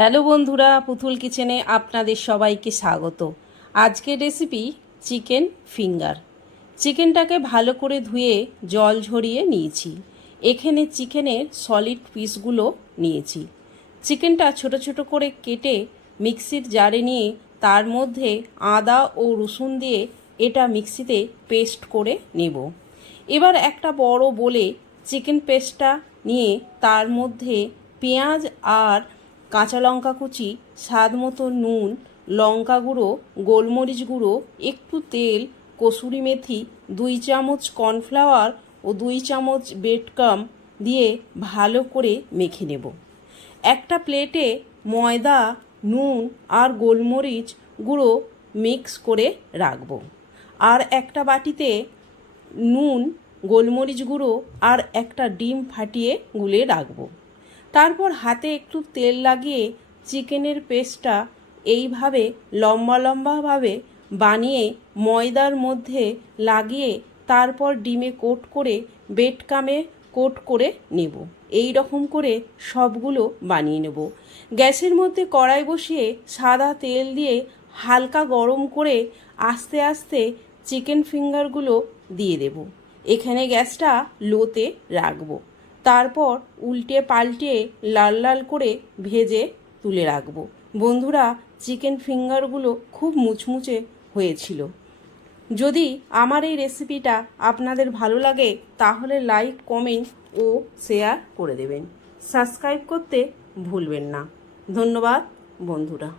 Hello বন্ধুরা, পুতুল কিচেনে আপনাদের সবাইকে স্বাগত। আজকের রেসিপি চিকেন ফিঙ্গার। চিকেনটাকে ভালো করে ধুয়ে জল ঝরিয়ে নিয়েছি। এখানে চিকেনের সলিড পিসগুলো নিয়েছি। চিকেনটা ছোট ছোট করে কেটে মিক্সির জারে নিয়ে তার মধ্যে আদা ও রসুন দিয়ে এটা মিক্সিতে পেস্ট করে নেব। এবার একটা বড় বোলে চিকেন পেস্টটা নিয়ে তার মধ্যে পেঁয়াজ আর কাঁচা লঙ্কা কুচি, স্বাদ মতো নুন, লঙ্কা গুঁড়ো, গোলমরিচ গুঁড়ো, একটু তেল, কসুরি মেথি, 2 চামচ কর্নফ্লাওয়ার ও 2 চামচ ব্রেডক্রাম্ব দিয়ে ভালো করে মেখে নেব। একটা প্লেটে ময়দা, নুন আর গোলমরিচ গুঁড়ো মিক্স করে রাখব। আর একটা বাটিতে নুন, গোলমরিচ গুঁড়ো আর একটা ডিম ফাটিয়ে গুলে রাখব। তারপর হাতে একটু তেল লাগিয়ে চিকেনের পেস্টটা এইভাবে লম্বা লম্বাভাবে বানিয়ে ময়দার মধ্যে লাগিয়ে তারপর ডিমে কোট করে ব্রেডক্রাম্বে কোট করে নেব। এই রকম করে সবগুলো বানিয়ে নেব। গ্যাসের মধ্যে কড়াই বসিয়ে সাদা তেল দিয়ে হালকা গরম করে আস্তে আস্তে চিকেন ফিঙ্গারগুলো দিয়ে দেব। এখানে গ্যাসটা লোতে রাখবো। তারপর উল্টে পাল্টে লাল লাল করে ভেজে তুলে রাখবো। বন্ধুরা, চিকেন ফিঙ্গারগুলো খুব মুচমুচে হয়েছিল। যদি আমার এই রেসিপিটা আপনাদের ভালো লাগে তাহলে লাইক, কমেন্ট ও শেয়ার করে দেবেন। সাবস্ক্রাইব করতে ভুলবেন না। ধন্যবাদ বন্ধুরা।